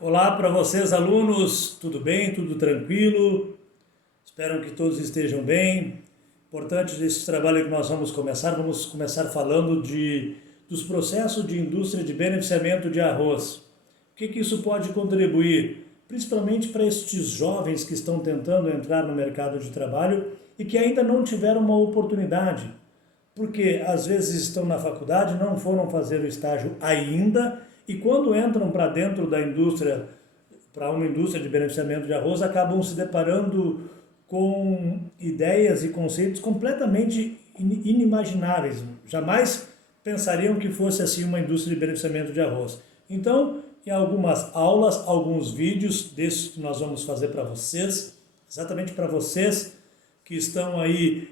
Olá para vocês, alunos, tudo bem? Tudo tranquilo? Espero que todos estejam bem. Importante desse trabalho que nós vamos começar falando dos processos de indústria de beneficiamento de arroz. O que isso pode contribuir? Principalmente para estes jovens que estão tentando entrar no mercado de trabalho e que ainda não tiveram uma oportunidade, porque às vezes estão na faculdade, não foram fazer o estágio ainda, e quando entram para dentro da indústria, para uma indústria de beneficiamento de arroz, acabam se deparando com ideias e conceitos completamente inimagináveis. Jamais pensariam que fosse assim uma indústria de beneficiamento de arroz. Então, em algumas aulas, alguns vídeos desses que nós vamos fazer para vocês, exatamente para vocês que estão aí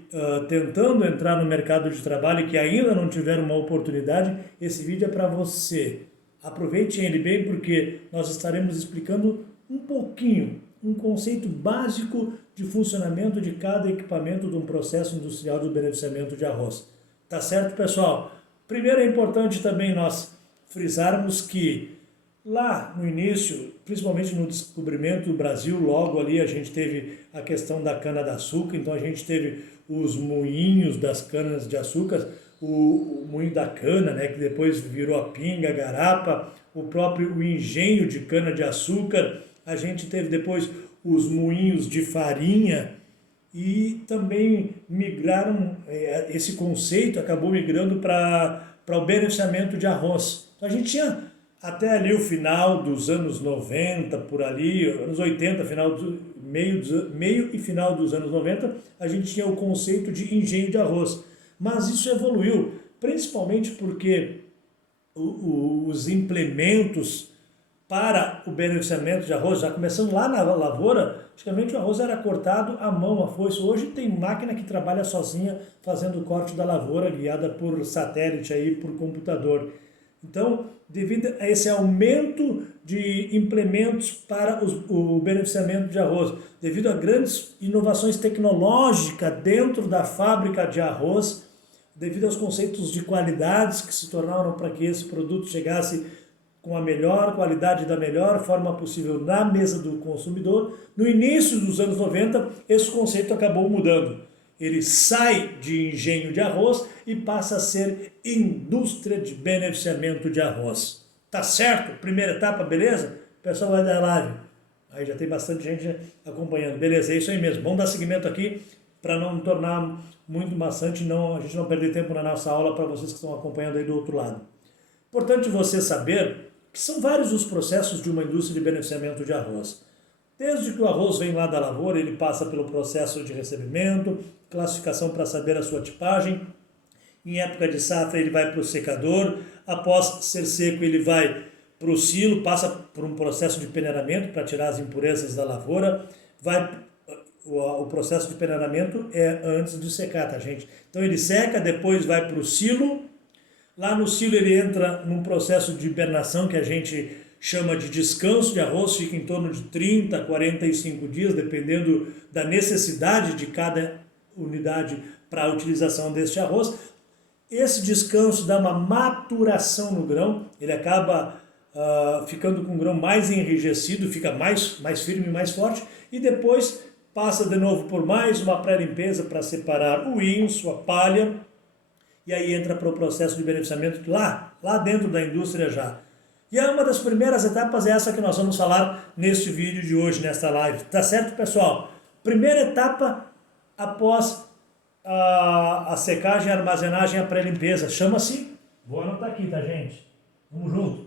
tentando entrar no mercado de trabalho e que ainda não tiveram uma oportunidade, esse vídeo é para você. Aproveite ele bem porque nós estaremos explicando um pouquinho, um conceito básico de funcionamento de cada equipamento de um processo industrial de beneficiamento de arroz. Tá certo, pessoal? Primeiro é importante também nós frisarmos que lá no início, principalmente no descobrimento do Brasil, logo ali a gente teve a questão da cana-de-açúcar, então a gente teve os moinhos das canas de açúcar, o moinho da cana, né, que depois virou a pinga, a garapa, o próprio engenho de cana-de-açúcar, a gente teve depois os moinhos de farinha e também migraram, esse conceito acabou migrando para o beneficiamento de arroz. Então a gente tinha até ali o final dos anos 90, por ali, anos 80, meio e final dos anos 90, a gente tinha o conceito de engenho de arroz. Mas isso evoluiu, principalmente porque os implementos para o beneficiamento de arroz, já começando lá na lavoura, antigamente o arroz era cortado à mão, a foice. Hoje tem máquina que trabalha sozinha fazendo o corte da lavoura, guiada por satélite, aí, por computador. Então, devido a esse aumento de implementos para o beneficiamento de arroz, devido a grandes inovações tecnológicas dentro da fábrica de arroz, devido aos conceitos de qualidades que se tornaram para que esse produto chegasse com a melhor qualidade da melhor forma possível na mesa do consumidor, no início dos anos 90, esse conceito acabou mudando. Ele sai de engenho de arroz e passa a ser indústria de beneficiamento de arroz. Tá certo? Primeira etapa, beleza? O pessoal vai dar live. Aí já tem bastante gente acompanhando. Beleza, é isso aí mesmo. Vamos dar seguimento aqui para não tornar muito maçante, a gente não perder tempo na nossa aula para vocês que estão acompanhando aí do outro lado. Importante você saber que são vários os processos de uma indústria de beneficiamento de arroz. Desde que o arroz vem lá da lavoura, ele passa pelo processo de recebimento, classificação para saber a sua tipagem. Em época de safra, ele vai para o secador. Após ser seco, ele vai para o silo, passa por um processo de peneiramento para tirar as impurezas da lavoura. O processo de peneiramento é antes de secar, tá, gente? Então ele seca, depois vai para o silo. Lá no silo ele entra num processo de hibernação que a gente chama de descanso de arroz, fica em torno de 30 a 45 dias, dependendo da necessidade de cada unidade para a utilização deste arroz. Esse descanso dá uma maturação no grão, ele acaba ficando com o grão mais enrijecido, fica mais firme, mais forte, e depois passa de novo por mais uma pré-limpeza para separar o inso, a palha, e aí entra para o processo de beneficiamento lá dentro da indústria já. E uma das primeiras etapas é essa que nós vamos falar neste vídeo de hoje, nesta live. Tá certo, pessoal? Primeira etapa após a secagem, a armazenagem, a pré-limpeza. Chama-se, vou anotar aqui, tá, gente? Vamos junto.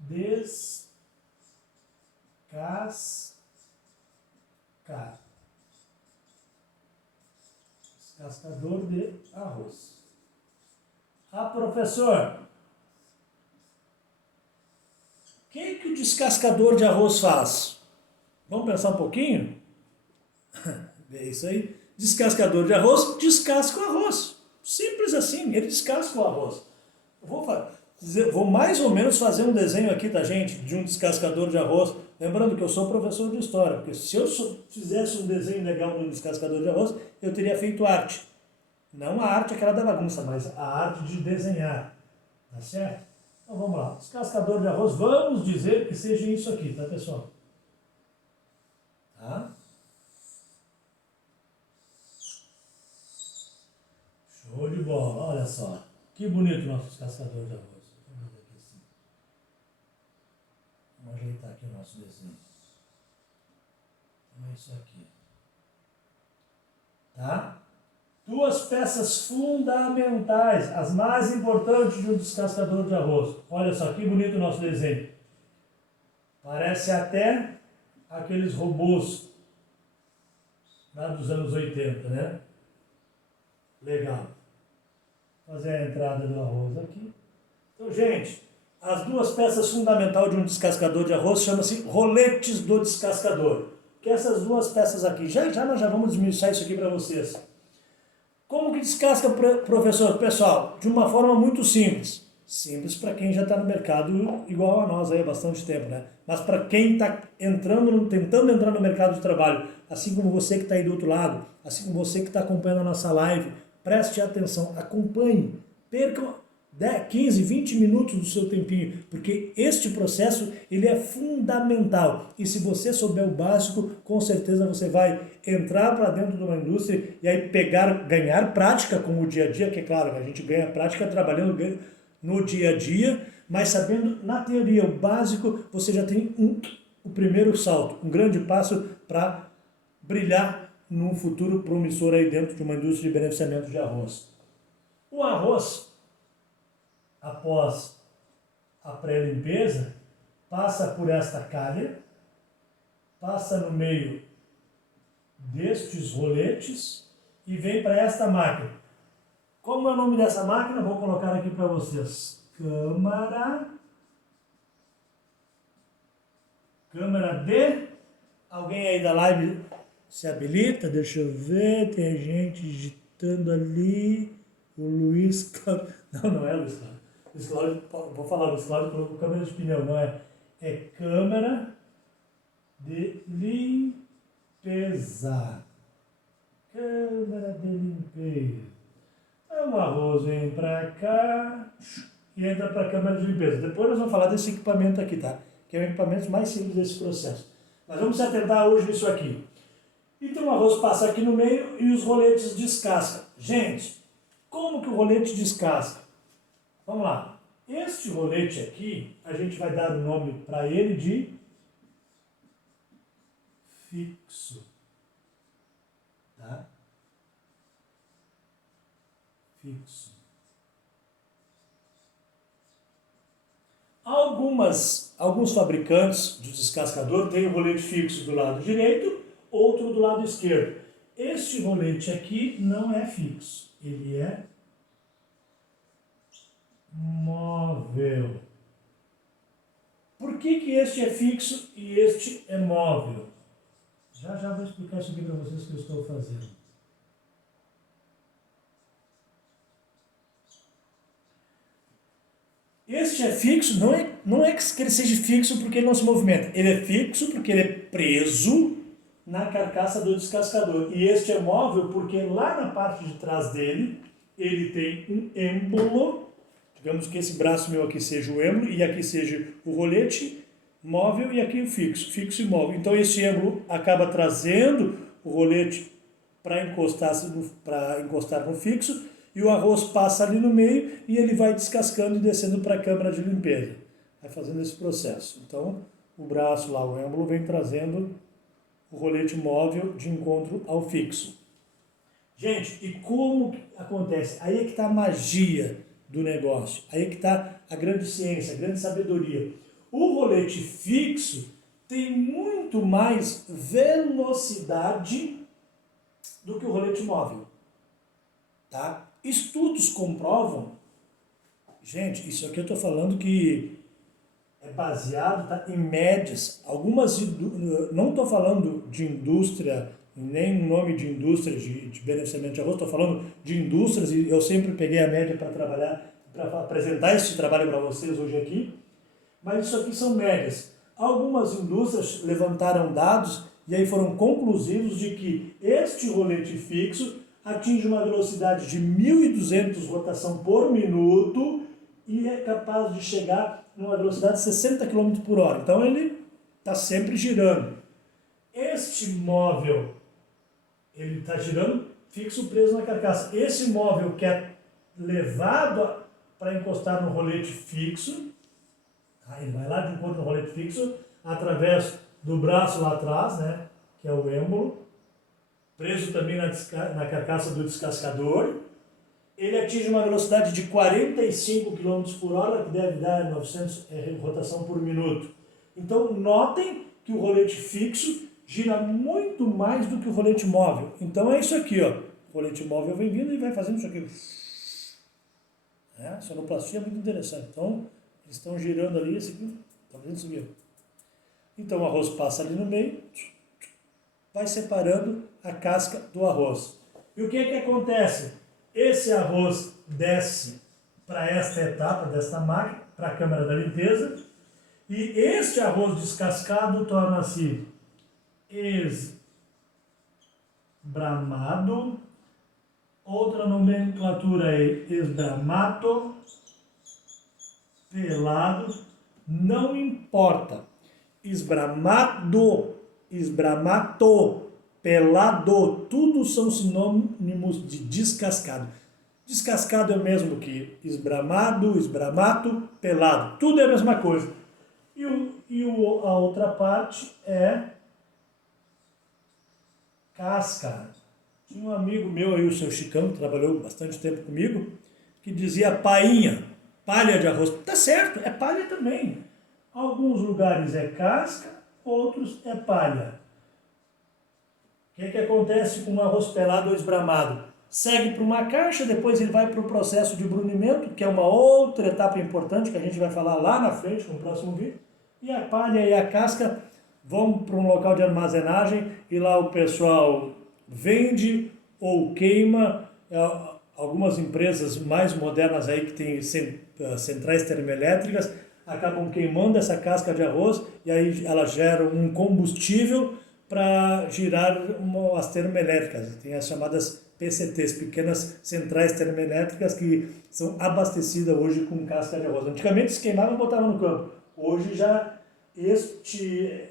Descascador de arroz. Professor, o que o descascador de arroz faz? Vamos pensar um pouquinho? É isso aí. Descascador de arroz, descasca o arroz. Simples assim, ele descasca o arroz. Vou mais ou menos fazer um desenho aqui, tá, gente, de um descascador de arroz. Lembrando que eu sou professor de história, porque se eu fizesse um desenho legal de um descascador de arroz, eu teria feito arte. Não a arte aquela da bagunça, mas a arte de desenhar. Tá certo? Então vamos lá. Descascador de arroz, vamos dizer que seja isso aqui, tá, pessoal? Tá? Show de bola, olha só. Que bonito o nosso descascador de arroz. Vamos ver aqui assim. Vamos ajeitar aqui o nosso desenho. Então é isso aqui. Tá? Duas peças fundamentais, as mais importantes de um descascador de arroz. Olha só que bonito o nosso desenho. Parece até aqueles robôs lá dos anos 80, né? Legal. Vou fazer a entrada do arroz aqui. Então, gente, as duas peças fundamentais de um descascador de arroz chama-se roletes do descascador. Que essas duas peças aqui, nós já vamos desmiuçar isso aqui para vocês. Como que descasca, professor? Pessoal, de uma forma muito simples. Simples para quem já está no mercado igual a nós aí há bastante tempo, né? Mas para quem está tentando entrar no mercado de trabalho, assim como você que está aí do outro lado, assim como você que está acompanhando a nossa live, preste atenção, acompanhe, perca 10, 15, 20 minutos do seu tempinho, porque este processo ele é fundamental. E se você souber o básico, com certeza você vai entrar para dentro de uma indústria e aí ganhar prática com o dia a dia, que é claro, a gente ganha prática trabalhando no dia a dia, mas sabendo na teoria o básico, você já tem o primeiro salto, um grande passo para brilhar num futuro promissor aí dentro de uma indústria de beneficiamento de arroz. O arroz, após a pré-limpeza, passa por esta calha, passa no meio destes roletes e vem para esta máquina. Como é o nome dessa máquina? Vou colocar aqui para vocês. Câmara de... Alguém aí da live se habilita? Deixa eu ver. Tem gente digitando ali. O Luiz Cláudio... Não é Luiz Cláudio. Luiz Cláudio, vou falar, Luiz Cláudio colocou câmera de pneu, não é? É câmara de limpeza. Câmara de limpeza. Então o arroz vem para cá e entra para a câmara de limpeza. Depois nós vamos falar desse equipamento aqui, tá? Que é o equipamento mais simples desse processo. Mas vamos se atentar hoje nisso aqui. Então o arroz passa aqui no meio e os roletes descascam. Gente, como que o rolete descasca? Vamos lá. Este rolete aqui, a gente vai dar o nome para ele de fixo. Tá? Fixo. Alguns fabricantes de descascador têm o rolete fixo do lado direito, outro do lado esquerdo. Este rolete aqui não é fixo, ele é móvel. Por que este é fixo e este é móvel? Já vou explicar isso aqui para vocês que eu estou fazendo. Este é fixo, não é que ele seja fixo porque ele não se movimenta. Ele é fixo porque ele é preso na carcaça do descascador. E este é móvel porque lá na parte de trás dele, ele tem um êmbolo. Digamos que esse braço meu aqui seja o êmbolo e aqui seja o rolete móvel e aqui o fixo e móvel. Então esse êmbolo acaba trazendo o rolete para encostar no fixo e o arroz passa ali no meio e ele vai descascando e descendo para a câmara de limpeza. Vai fazendo esse processo. Então o braço lá, o êmbolo, vem trazendo o rolete móvel de encontro ao fixo. Gente, e como acontece? Aí é que está a magia do negócio. Aí é que está a grande ciência, a grande sabedoria. O rolete fixo tem muito mais velocidade do que o rolete móvel. Tá? Estudos comprovam, gente, isso aqui eu estou falando que é baseado, tá, em médias. Não estou falando de indústria, nem nome de indústria de beneficiamento de arroz, estou falando de indústrias e eu sempre peguei a média para trabalhar, para apresentar esse trabalho para vocês hoje aqui, mas isso aqui são médias. Algumas indústrias levantaram dados e aí foram conclusivos de que este rolete fixo atinge uma velocidade de 1.200 rotação por minuto e é capaz de chegar numa velocidade de 60 km por hora. Então ele está sempre girando. Este móvel, ele está girando fixo preso na carcaça. Esse móvel que é levado para encostar no rolete fixo, ele vai lá de encontro no rolete fixo, através do braço lá atrás, né, que é o êmbolo, preso também na carcaça do descascador. Ele atinge uma velocidade de 45 km por hora, que deve dar 900 rotação por minuto. Então, notem que o rolete fixo gira muito mais do que o rolete móvel. Então, é isso aqui, ó. O rolete móvel vem vindo e vai fazendo isso aqui. A sonoplastia é muito interessante. Então, eles estão girando ali, esse aqui, está vendo isso aqui? Então, o arroz passa ali no meio, vai separando a casca do arroz. E o que que acontece? Esse arroz desce para esta etapa desta máquina, para a câmara da limpeza, e este arroz descascado torna-se esbramado. Outra nomenclatura é esbramato, pelado, não importa. Esbramado, esbramato, pelado, tudo são sinônimos de descascado. Descascado é o mesmo que esbramado, esbramato, pelado. Tudo é a mesma coisa. A outra parte é casca. Tinha um amigo meu aí, o seu Chicão, que trabalhou bastante tempo comigo, que dizia painha, palha de arroz. Tá certo, é palha também. Alguns lugares é casca, outros é palha. O que acontece com um arroz pelado ou esbramado? Segue para uma caixa, depois ele vai para o processo de brunimento, que é uma outra etapa importante que a gente vai falar lá na frente, no próximo vídeo. E a palha e a casca vão para um local de armazenagem e lá o pessoal vende ou queima. Algumas empresas mais modernas aí que tem centrais termoelétricas acabam queimando essa casca de arroz e aí ela gera um combustível para girar as termoelétricas. Tem as chamadas PCTs, pequenas centrais termoelétricas, que são abastecidas hoje com casca de arroz. Antigamente se queimava e botava no campo. Hoje já este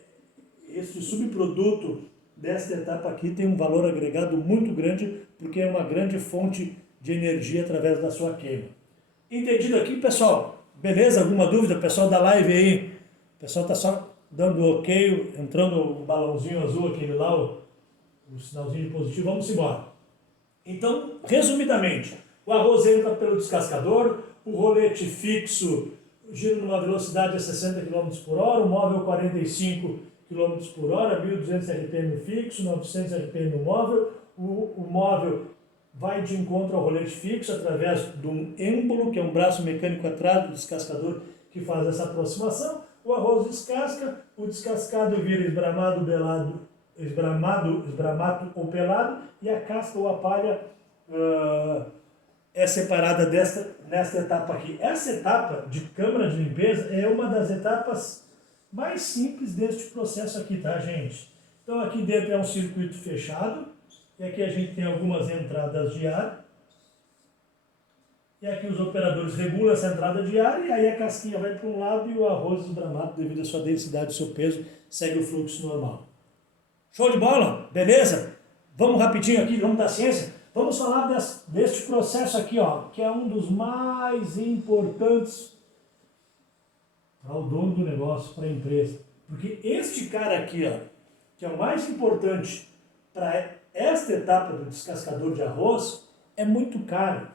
subproduto desta etapa aqui tem um valor agregado muito grande, porque é uma grande fonte de energia através da sua queima. Entendido aqui, pessoal? Beleza? Alguma dúvida? Pessoal da live aí, o pessoal está só dando ok, entrando o balãozinho azul, aquele lá, o sinalzinho de positivo. Vamos embora. Então, resumidamente, o arroz entra pelo descascador, o rolete fixo gira numa velocidade de 60 km por hora, o móvel 45 km por hora, 1.200 RPM fixo, 900 RPM no móvel. O móvel vai de encontro ao rolete fixo através de um êmbolo, que é um braço mecânico atrás do descascador que faz essa aproximação. O arroz descasca, o descascado vira esbramado, belado, esbramato ou pelado, e a casca ou a palha é separada nesta etapa aqui. Essa etapa de câmara de limpeza é uma das etapas mais simples deste processo aqui, tá, gente? Então aqui dentro é um circuito fechado, e aqui a gente tem algumas entradas de ar, e aqui os operadores regulam essa entrada de ar, e aí a casquinha vai para um lado e o arroz esbramado, devido à sua densidade e seu peso, segue o fluxo normal. Show de bola? Beleza? Vamos rapidinho aqui, vamos da ciência. Vamos falar deste processo aqui, ó, que é um dos mais importantes para o dono do negócio, para a empresa. Porque este cara aqui, ó, que é o mais importante para esta etapa do descascador de arroz, é muito caro.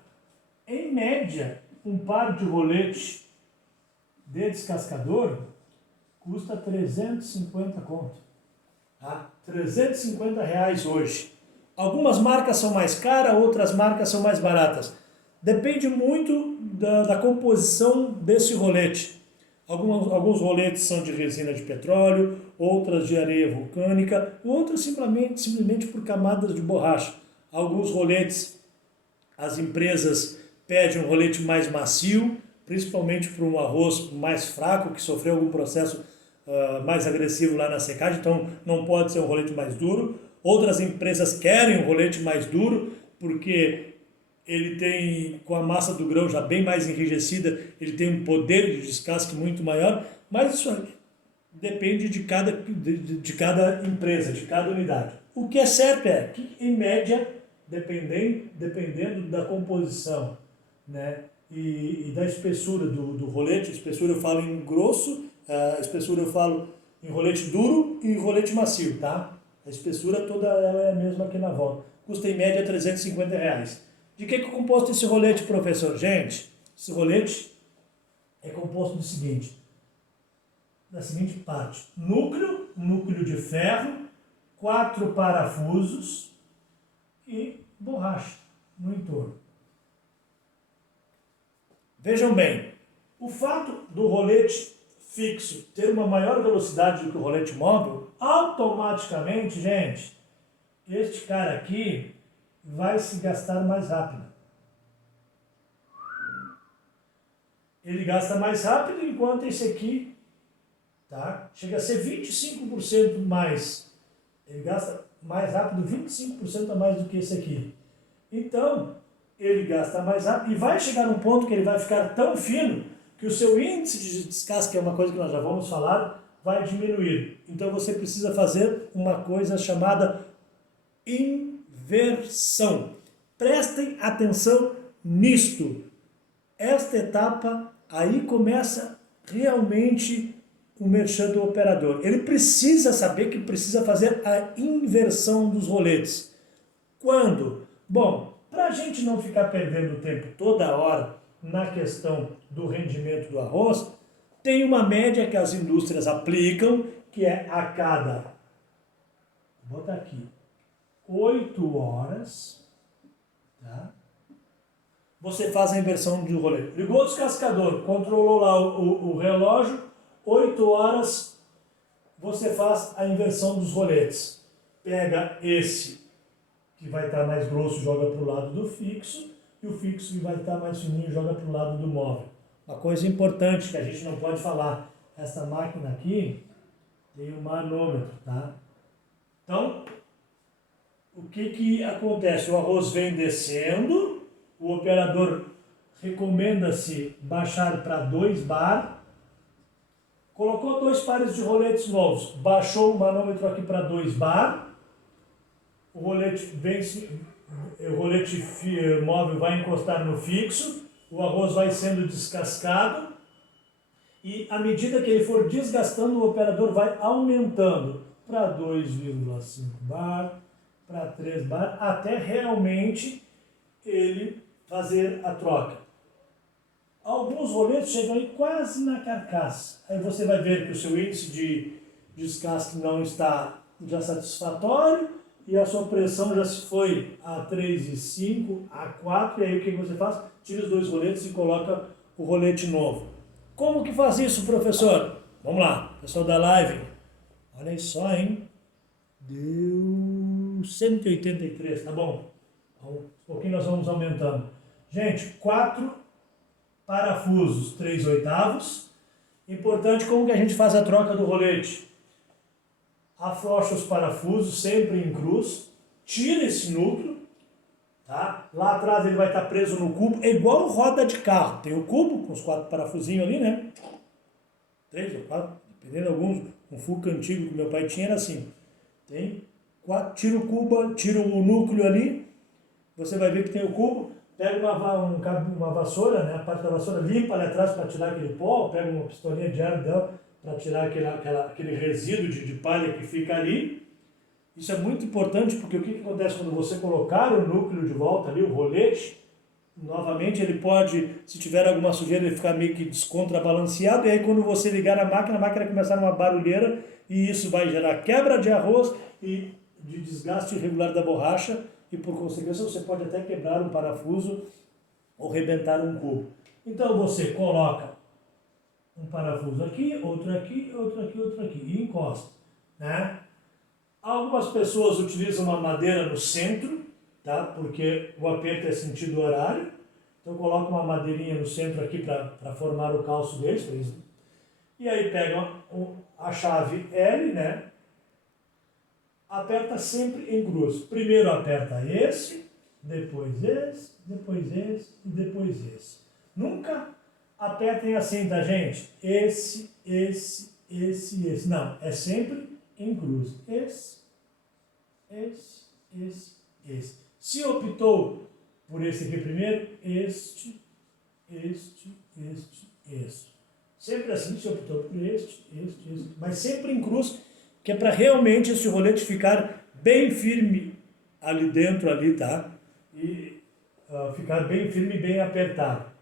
Em média, um par de rolete de descascador custa 350 conto. Tá? 350 reais hoje. Algumas marcas são mais caras, outras marcas são mais baratas. Depende muito da composição desse rolete. Alguns roletes são de resina de petróleo, outras de areia vulcânica, outras simplesmente por camadas de borracha. Alguns roletes, as empresas pedem um rolete mais macio, principalmente para um arroz mais fraco, que sofreu algum processo mais agressivo lá na secagem, então não pode ser um rolete mais duro. Outras empresas querem um rolete mais duro, porque ele tem, com a massa do grão já bem mais enrijecida, ele tem um poder de descasque muito maior, mas isso depende de cada empresa, de cada unidade. O que é certo é que, em média, dependendo da composição, né, e da espessura do rolete, espessura eu falo em grosso, a espessura eu falo em rolete duro e rolete macio, tá? A espessura toda ela é a mesma aqui na volta. Custa em média R$ 350. De que é composto esse rolete, professor? Gente, esse rolete é composto do seguinte, da seguinte parte: núcleo de ferro, 4 parafusos e borracha no entorno. Vejam bem, o fato do rolete fixo ter uma maior velocidade do que o rolete móvel, automaticamente, gente, este cara aqui vai se gastar mais rápido. Ele gasta mais rápido, enquanto esse aqui, tá, chega a ser 25% mais. Ele gasta mais rápido, 25% a mais do que esse aqui. Então, ele gasta mais rápido e vai chegar num ponto que ele vai ficar tão fino que o seu índice de descasque, que é uma coisa que nós já vamos falar, vai diminuir. Então, você precisa fazer uma coisa chamada inversão. Prestem atenção nisto. Esta etapa, aí começa realmente o merchan do operador. Ele precisa saber que precisa fazer a inversão dos roletes. Quando? Bom, para a gente não ficar perdendo tempo toda hora na questão do rendimento do arroz, tem uma média que as indústrias aplicam, que é a cada, vou botar aqui, 8 horas, tá? Você faz a inversão de rolete. Ligou o descascador, controlou lá o relógio, 8 horas você faz a inversão dos roletes. Pega esse que vai estar mais grosso, joga para o lado do fixo, e o fixo que vai estar mais fininho, joga para o lado do móvel. Uma coisa importante que a gente não pode falar, essa máquina aqui tem um manômetro, tá? Então, o que acontece? O arroz vem descendo, o operador recomenda-se baixar para 2 bar, colocou 2 pares de roletes novos, baixou o manômetro aqui para 2 bar, o rolete móvel vai encostar no fixo, o arroz vai sendo descascado e à medida que ele for desgastando, o operador vai aumentando para 2,5 bar, para 3 bar, até realmente ele fazer a troca. Alguns roletes chegam aí quase na carcaça. Aí você vai ver que o seu índice de descasque não está já satisfatório e a sua pressão já se foi a 3,5, a 4, e aí o que você faz? Tira os 2 roletes e coloca o rolete novo. Como que faz isso, professor? Vamos lá, pessoal da live. Olha só, hein? Deu 183, tá bom? Um pouquinho nós vamos aumentando. Gente, 4 parafusos, 3/8. Importante, como que a gente faz a troca do rolete? Afrouxa os parafusos, sempre em cruz. Tira esse núcleo, tá? Lá atrás ele vai estar preso no cubo, é igual roda de carro. Tem o cubo com os 4 parafusinhos ali, né? 3 ou 4, dependendo de alguns. Um Fuca antigo que meu pai tinha era assim. Tem 4, tira o cubo, tira o núcleo ali. Você vai ver que tem o cubo, pega uma vassoura, né, a parte da vassoura, limpa ali atrás para tirar aquele pó, pega uma pistolinha de ar dela para tirar aquele resíduo de palha que fica ali. Isso é muito importante porque o que acontece quando você colocar o núcleo de volta ali, o rolete, novamente ele pode, se tiver alguma sujeira, ele ficar meio que descontrabalanceado, e aí quando você ligar a máquina começar uma barulheira, e isso vai gerar quebra de arroz e de desgaste irregular da borracha, e por consequência você pode até quebrar um parafuso ou rebentar um cubo. Então você coloca um parafuso aqui, outro aqui, outro aqui, outro aqui, e encosta, né? Algumas pessoas utilizam uma madeira no centro, tá? Porque o aperto é sentido horário. Então coloca uma madeirinha no centro aqui para formar o calço deles, por exemplo. E aí pega a chave L, né? Aperta sempre em cruz. Primeiro aperta esse, depois esse e depois esse. Nunca apertem assim, tá, gente? Esse. Não, é sempre em cruz. Esse. Se optou por esse aqui primeiro, este. Sempre assim, se optou por este. Mas sempre em cruz, que é para realmente esse rolete ficar bem firme ali dentro, ali, tá? E ficar bem firme e bem apertado.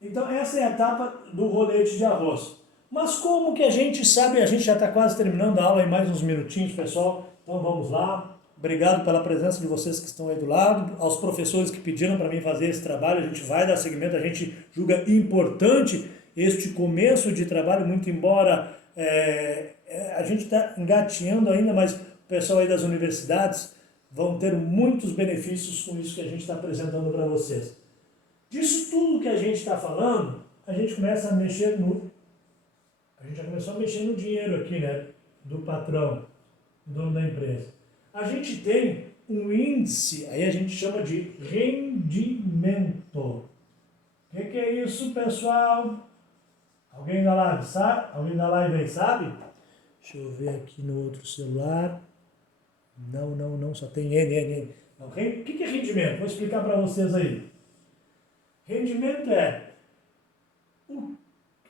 Então essa é a etapa do rolete de arroz. Mas como que a gente sabe, a gente já está quase terminando a aula em mais uns minutinhos, pessoal, então vamos lá. Obrigado pela presença de vocês que estão aí do lado, aos professores que pediram para mim fazer esse trabalho, a gente vai dar seguimento, a gente julga importante este começo de trabalho, muito embora a gente está engatinhando ainda, mas o pessoal aí das universidades vão ter muitos benefícios com isso que a gente está apresentando para vocês. Disso tudo que a gente está falando, a gente começa a mexer a gente já começou a mexer no dinheiro aqui, né? Do patrão, do dono da empresa. A gente tem um índice, aí a gente chama de rendimento. O que é isso, pessoal? Alguém da live sabe? Alguém da live aí sabe? Deixa eu ver aqui no outro celular. Não, só tem N. O que é rendimento? Vou explicar para vocês aí. Rendimento é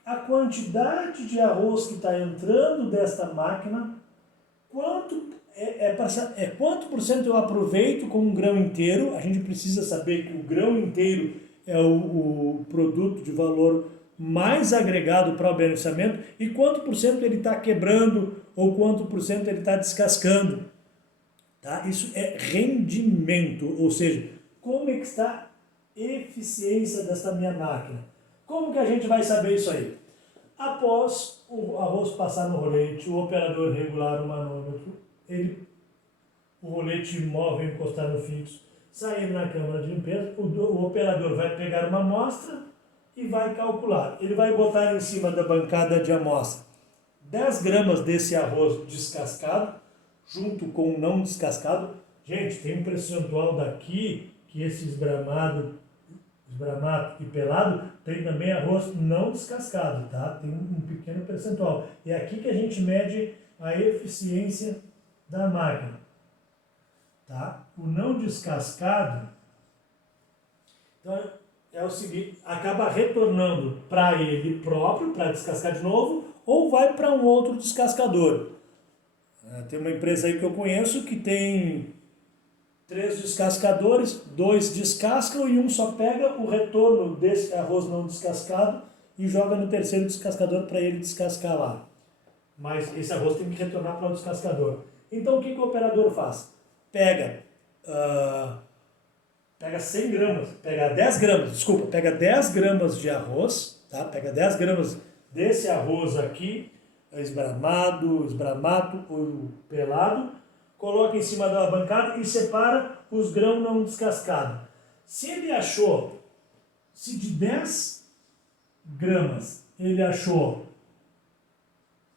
a quantidade de arroz que está entrando desta máquina, quanto por cento eu aproveito com um grão inteiro. A gente precisa saber que o grão inteiro é o produto de valor mais agregado para o beneficiamento e quanto por cento ele está quebrando ou quanto por cento ele está descascando. Tá? Isso é rendimento, ou seja, como é que está a eficiência desta minha máquina. Como que a gente vai saber isso aí? Após o arroz passar no rolete, o operador regular o manômetro, o rolete móvel encostar no fixo, sair na câmara de limpeza, o operador vai pegar uma amostra e vai calcular. Ele vai botar em cima da bancada de amostra 10 gramas desse arroz descascado, junto com o não descascado. Gente, tem um percentual daqui que esse esbramado e pelado tem também arroz não descascado, tá? Tem um pequeno percentual. E é aqui que a gente mede a eficiência da máquina, tá? O não descascado, então é o seguinte, acaba retornando para ele próprio, para descascar de novo, ou vai para um outro descascador. Tem uma empresa aí que eu conheço que tem 3 descascadores, 2 descascam e um só pega o retorno desse arroz não descascado e joga no terceiro descascador para ele descascar lá. Mas esse arroz tem que retornar para o descascador. Então o que o operador faz? Pega 100 gramas, pega 10 gramas de arroz, tá? Pega 10 gramas desse arroz aqui, esbramado ou pelado, coloca em cima da bancada e separa os grãos não descascados. Se de 10 gramas ele achou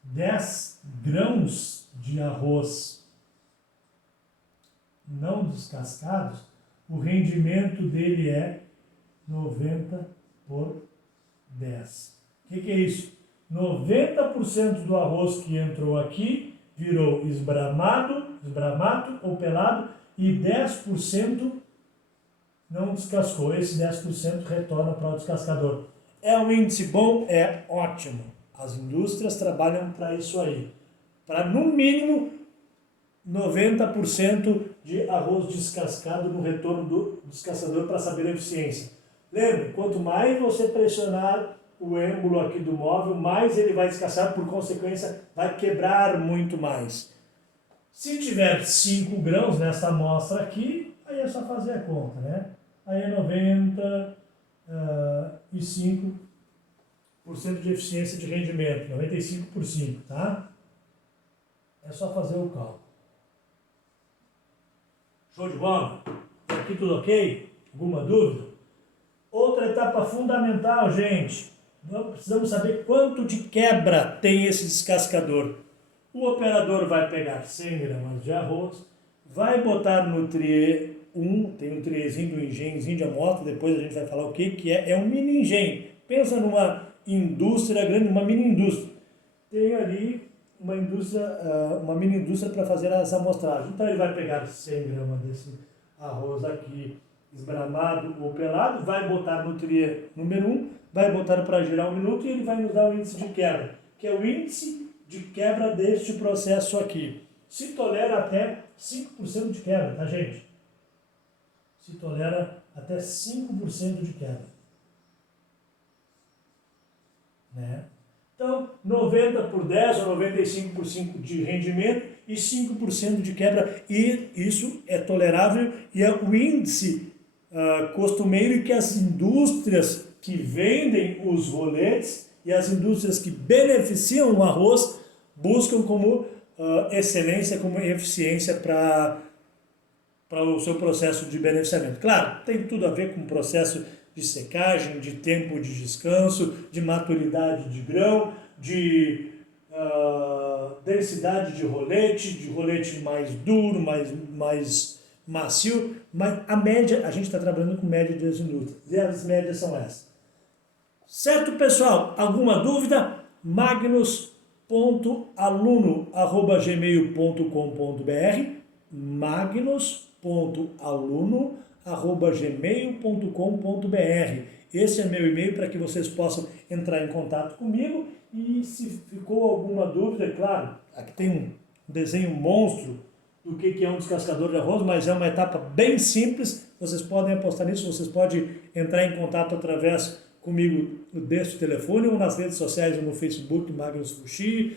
10 grãos de arroz não descascados, o rendimento dele é 90 por 10. O que é isso? 90% do arroz que entrou aqui virou esbramado ou pelado e 10% não descascou. Esse 10% retorna para o descascador. É um índice bom? É ótimo. As indústrias trabalham para isso aí. Para, no mínimo, 90% de arroz descascado no retorno do descascador para saber a eficiência. Lembre, quanto mais você pressionar o êmbolo aqui do móvel, mais ele vai descascar, por consequência, vai quebrar muito mais. Se tiver 5 grãos nessa amostra aqui, aí é só fazer a conta, né? Aí é 95% de eficiência de rendimento, 95 por 5, tá? É só fazer o cálculo. Show de bola? Aqui tudo ok? Alguma dúvida? Outra etapa fundamental, gente. Nós precisamos saber quanto de quebra tem esse descascador. O operador vai pegar 100 gramas de arroz, vai botar no triê tem um triezinho do engenhozinho de moto, depois a gente vai falar o que é. É um mini engenho. Pensa numa indústria grande, uma mini indústria. Tem ali uma mini indústria para fazer essa amostragem. Então ele vai pegar 100 gramas desse arroz aqui esbramado ou pelado, vai botar no trie número 1, vai botar para girar 1 minuto e ele vai nos dar o índice de quebra, que é o índice de quebra deste processo aqui. Se tolera até 5% de quebra, tá, gente? Se tolera até 5% de quebra. Né? Então, 90 por 10 ou 95 por 5 de rendimento e 5% de quebra. E isso é tolerável e é o índice costumeiro que as indústrias que vendem os roletes e as indústrias que beneficiam o arroz buscam como excelência, como eficiência para o seu processo de beneficiamento. Claro, tem tudo a ver com o processo de secagem, de tempo de descanso, de maturidade de grão, de densidade de rolete mais duro, mais macio, mas a média, a gente está trabalhando com média das indústrias, e as médias são essas. Certo, pessoal? Alguma dúvida? magnus.aluno@gmail.com.br magnus.aluno@gmail.com.br. Esse é meu e-mail para que vocês possam entrar em contato comigo e se ficou alguma dúvida, claro, aqui tem um desenho monstro do que é um descascador de arroz, mas é uma etapa bem simples, vocês podem apostar nisso, vocês podem entrar em contato através comigo deste telefone ou nas redes sociais, no Facebook, Magnus Fuxi,